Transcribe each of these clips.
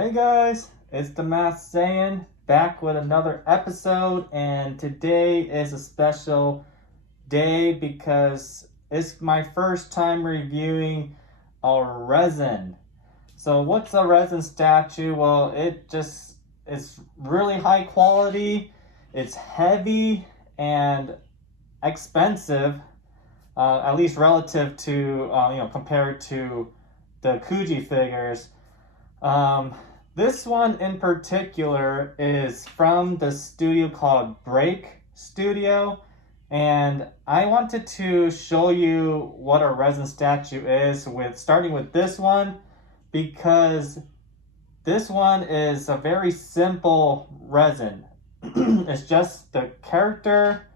Hey guys, it's the Masked Saiyan back with another episode, and today is a special day because it's my first time reviewing a resin. So what's a resin statue? Well, it's really high quality, it's heavy and expensive, at least relative to compared to the Kuji figures. This one in particular is from the studio called Break Studio, and I wanted to show you what a resin statue is starting with this one, because this one is a very simple resin. It's just the character,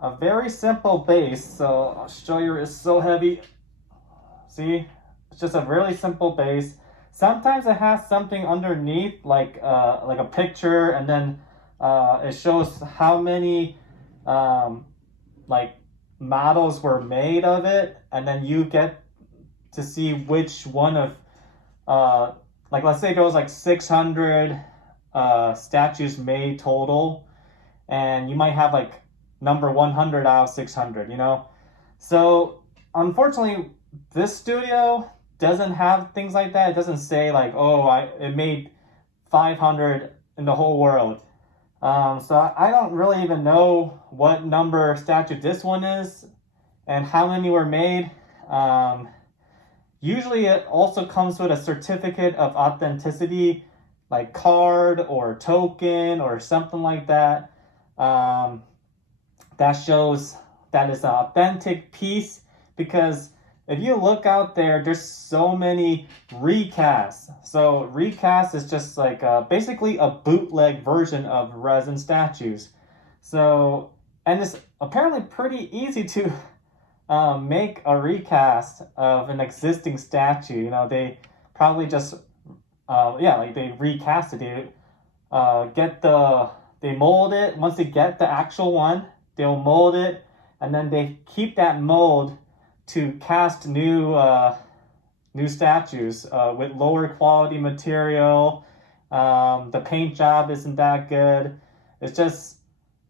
a very simple base. So I'll show you, it's so heavy. See, it's just a really simple base. Sometimes it has something underneath, like a picture, and then it shows how many like models were made of it, and then you get to see which one of like, let's say there was like 600 statues made total, and you might have like number 100 out of 600, you know. So unfortunately, this studio doesn't have things like that. It doesn't say like, oh, it made 500 in the whole world. So I don't really even know what number statue this one is and how many were made. Usually it also comes with a certificate of authenticity, like card or token or something like that. That shows that it's an authentic piece, because if you look out there, there's so many recasts. So recast is just like basically a bootleg version of resin statues. So, and it's apparently pretty easy to make a recast of an existing statue. You know, they probably just, like they recast it. They mold it. Once they get the actual one, they'll mold it, and then they keep that mold to cast new statues with lower quality material. The paint job isn't that good. It's just,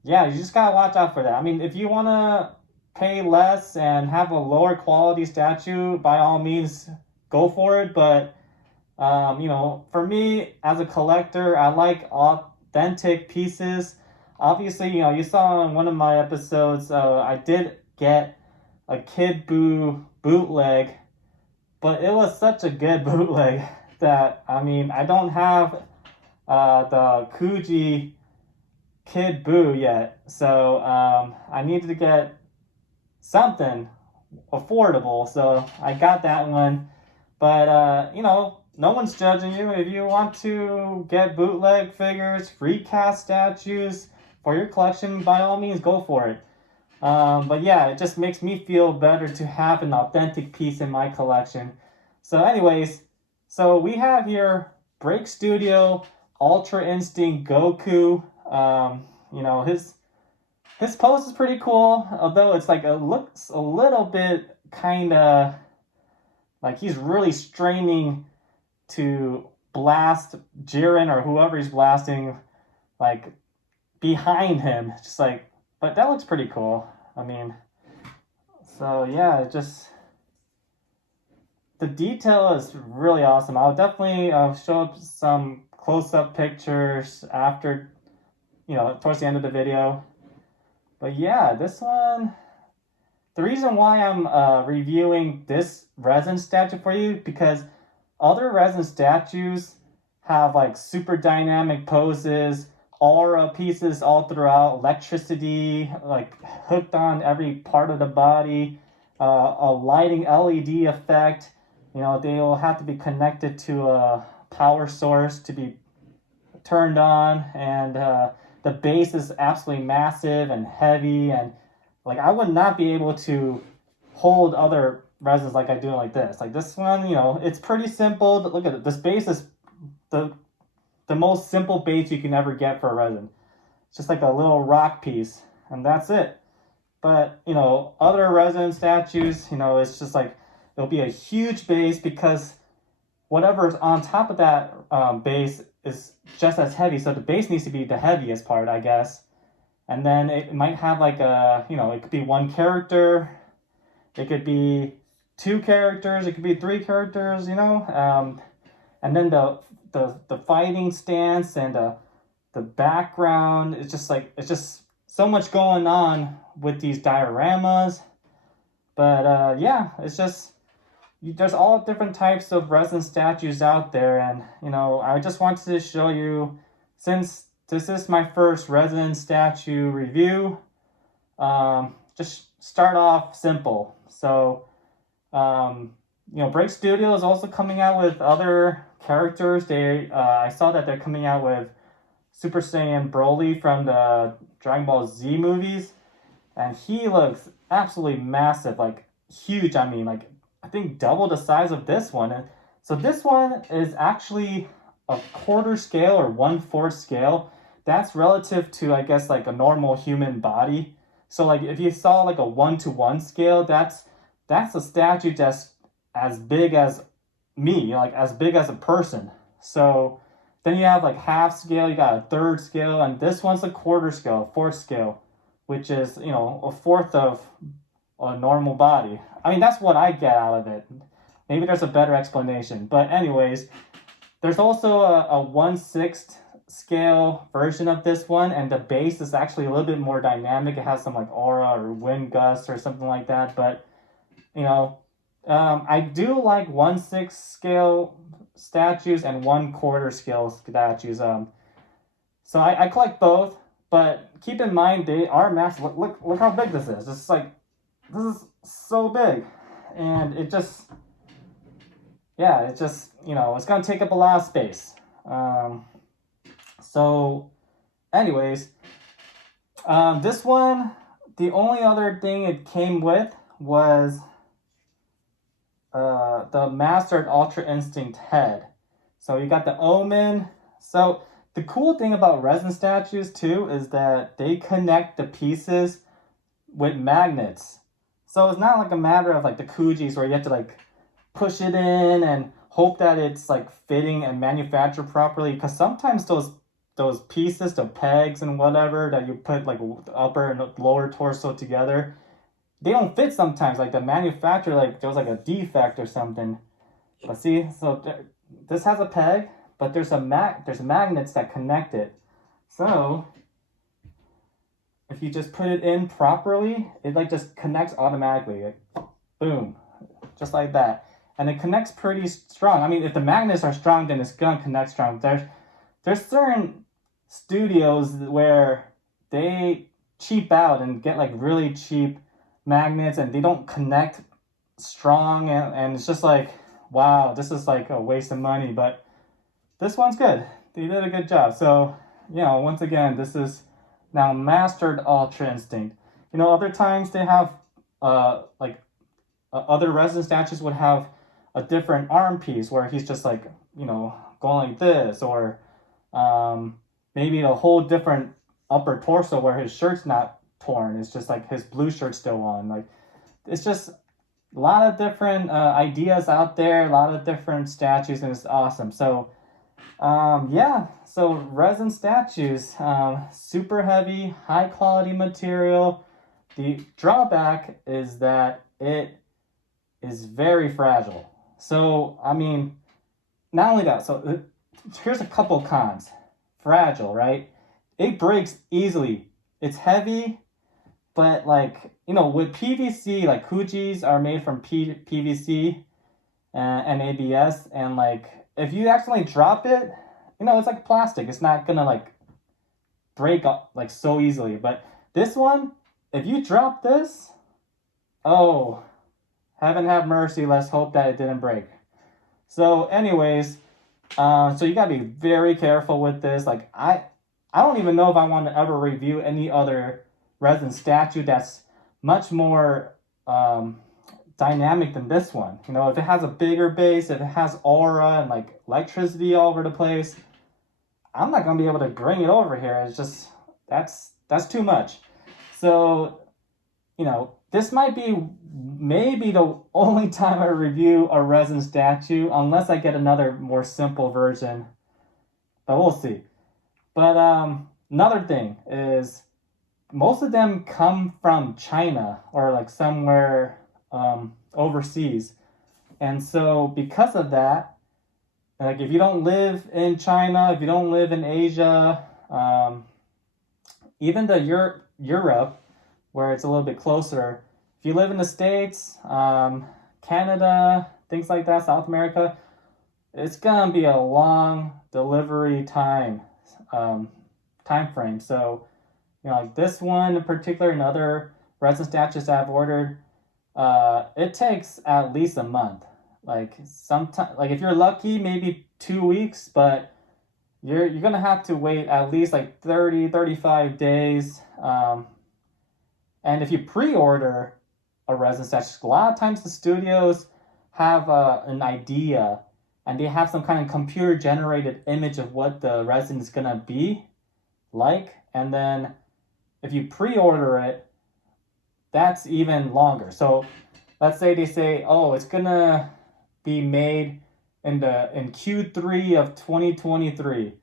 yeah, you just gotta watch out for that. I mean, if you wanna pay less and have a lower quality statue, by all means, go for it. But for me as a collector, I like authentic pieces. Obviously, you saw in one of my episodes, I did get a Kid Buu bootleg, but it was such a good bootleg that, I mean, I don't have the Kuji Kid Buu yet, so I needed to get something affordable, so I got that one. But no one's judging you. If you want to get bootleg figures, recast statues for your collection, by all means, go for it. But yeah, it just makes me feel better to have an authentic piece in my collection. So anyways, so we have here Break Studio Ultra Instinct Goku. His pose is pretty cool, although it's like, it looks a little bit kind of like he's really straining to blast Jiren or whoever he's blasting, like behind him, just like. But that looks pretty cool. I mean, so yeah, the detail is really awesome. I'll definitely show up some close-up pictures after, towards the end of the video. But yeah, this one, the reason why I'm reviewing this resin statue for you, because other resin statues have like super dynamic poses, aura pieces all throughout, electricity like hooked on every part of the body, a lighting LED effect. They will have to be connected to a power source to be turned on, and the base is absolutely massive and heavy, and like I would not be able to hold other resins like I do like this. Like this one, it's pretty simple. Look at it. This base is the most simple base you can ever get for a resin. It's just like a little rock piece, and that's it. But, other resin statues, it's just like, it'll be a huge base, because whatever's on top of that base is just as heavy. So the base needs to be the heaviest part, I guess. And then it might have like a, it could be one character, it could be two characters, it could be three characters, and then the fighting stance and the background, it's just so much going on with these dioramas. But yeah, it's just, there's all different types of resin statues out there, and I just wanted to show you, since this is my first resin statue review, just start off simple. So Break Studio is also coming out with other characters. I saw that they're coming out with Super Saiyan Broly from the Dragon Ball Z movies, and he looks absolutely massive, like huge. I mean, like, I think double the size of this one. And so this one is actually a quarter scale or 1/4 scale. That's relative to, I guess, like a normal human body. So like if you saw like a 1-to-1 scale, that's a statue that's as big as me, like as big as a person. So then you have like half scale, you got a third scale, and this one's a quarter scale, fourth scale, which is, a fourth of a normal body. I mean, that's what I get out of it. Maybe there's a better explanation. But anyways, there's also a 1/6 scale version of this one, and the base is actually a little bit more dynamic. It has some like aura or wind gusts or something like that. But, I do like 1/6 scale statues and 1/4 scale statues. So I collect both, but keep in mind they are massive. Look how big this is. This is so big, and it's gonna take up a lot of space. So anyways, this one, the only other thing it came with was the Mastered Ultra Instinct head. So you got the Omen. So the cool thing about resin statues too is that they connect the pieces with magnets. So it's not like a matter of like the Kujis where you have to like push it in and hope that it's like fitting and manufactured properly, because sometimes those pieces, the pegs and whatever that you put like the upper and lower torso together, they don't fit sometimes. Like the manufacturer, like there was like a defect or something. But see, so this has a peg, but there's magnets that connect it. So if you just put it in properly, it like just connects automatically. Like, boom, just like that. And it connects pretty strong. I mean, if the magnets are strong, then it's gonna connect strong. There's certain studios where they cheap out and get like really cheap magnets, and they don't connect strong, and it's just like, wow, this is like a waste of money. But this one's good. They did a good job. So, once again, this is now Mastered Ultra Instinct. Other times they have other resin statues would have a different arm piece where he's just like, going like this, or maybe a whole different upper torso where his shirt's not torn. It's just like his blue shirt's still on. Like, it's just a lot of different ideas out there, a lot of different statues, and it's awesome. So so resin statues, super heavy, high quality material. The drawback is that it is very fragile. So, I mean, not only that, so here's a couple cons. Fragile, right? It breaks easily. It's heavy, but like, with PVC, like Kujis are made from PVC and ABS, and like, if you accidentally drop it, it's like plastic. It's not gonna like break up like so easily. But this one, if you drop this, oh, heaven have mercy. Let's hope that it didn't break. So anyways, so you gotta be very careful with this. Like, I don't even know if I want to ever review any other resin statue that's much more dynamic than this one. If it has a bigger base, if it has aura and like electricity all over the place, I'm not gonna be able to bring it over here. It's just, that's too much. So, this might be maybe the only time I review a resin statue, unless I get another more simple version. But we'll see. But another thing is, most of them come from China or like somewhere overseas. And so because of that, like if you don't live in China, if you don't live in Asia, even the Europe, where it's a little bit closer, if you live in the States, Canada, things like that, South America, it's gonna be a long delivery time frame. So, you know, like this one in particular and other resin statues I've ordered, it takes at least a month. Like sometimes, like if you're lucky, maybe 2 weeks, but you're gonna have to wait at least like 35 days. And if you pre-order a resin statue, a lot of times the studios have an idea, and they have some kind of computer generated image of what the resin is gonna be like, and then if you pre-order it, that's even longer. So let's say they say, oh, it's gonna be made in Q3 of 2023.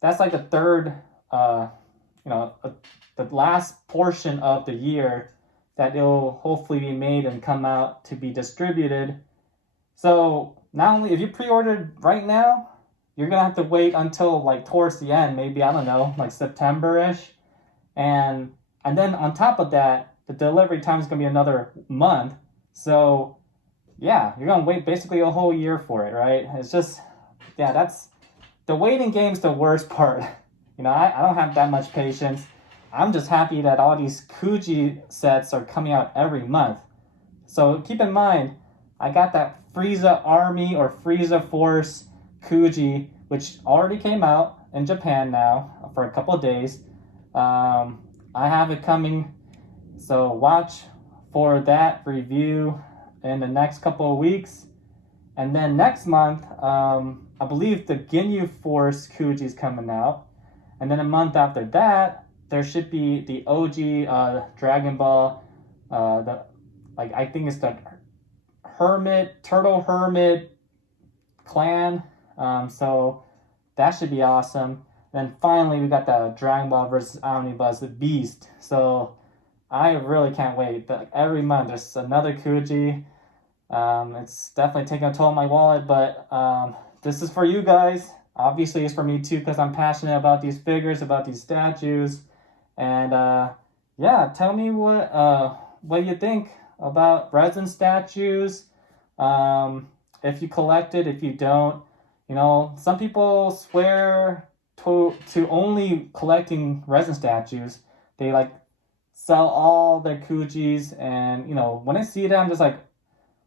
That's like the third, the last portion of the year that it'll hopefully be made and come out to be distributed. So not only if you pre-ordered right now, you're gonna have to wait until like towards the end, maybe, I don't know, like September-ish. And then on top of that, the delivery time is gonna be another month. So yeah, you're gonna wait basically a whole year for it, right? It's just, yeah, that's the waiting game's the worst part. You know, I don't have that much patience. I'm just happy that all these Kuji sets are coming out every month. So keep in mind, I got that Frieza Army or Frieza Force Kuji, which already came out in Japan now for a couple of days. I have it coming, so watch for that review in the next couple of weeks. And then next month, I believe the Ginyu Force Kuji is coming out. And then a month after that, there should be the OG Dragon Ball, I think it's the Turtle Hermit clan. So that should be awesome. Then finally, we got the Dragon Ball versus Omnibus Beast. So I really can't wait. Every month there's another Kuji. It's definitely taking a toll on my wallet, but this is for you guys. Obviously, it's for me too, because I'm passionate about these figures, about these statues. And yeah, tell me what you think about resin statues. If you collect it, if you don't. You know, some people swear to only collecting resin statues. They like sell all their Kujis, and you know, when I see them, I'm just like,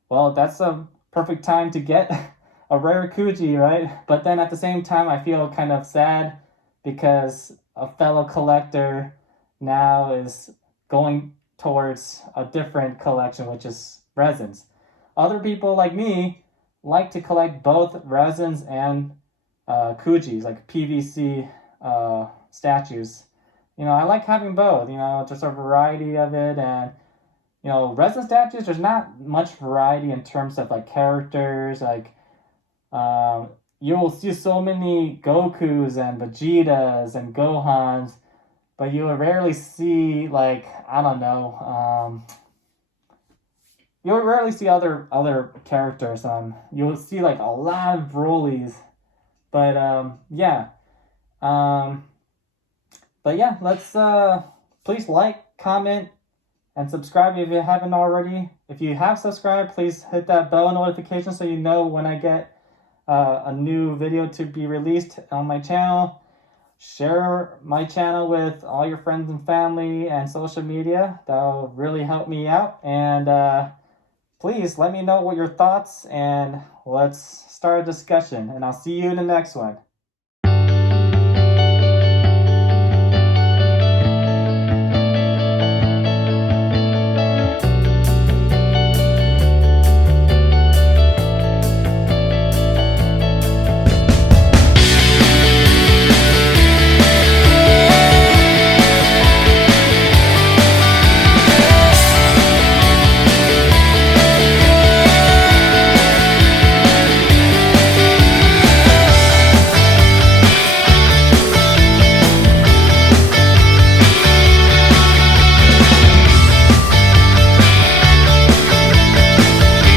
well, that's a perfect time to get a rare Kuji, right? But then at the same time, I feel kind of sad because a fellow collector now is going towards a different collection, which is resins. Other people like me like to collect both resins and Kujis, like PVC statues. You know, I like having both, you know, just a variety of it. And you know, resin statues, there's not much variety in terms of like characters. Like you will see so many Gokus and Vegetas and Gohans, but you will rarely see, like, I don't know, you'll rarely see other characters. You'll see like a lot of Broly's, but yeah. But yeah, let's please like, comment, and subscribe if you haven't already. If you have subscribed, please hit that bell notification so you know when I get a new video to be released on my channel. Share my channel with all your friends and family and social media. That'll really help me out. And please let me know what your thoughts, and let's start a discussion. And I'll see you in the next one.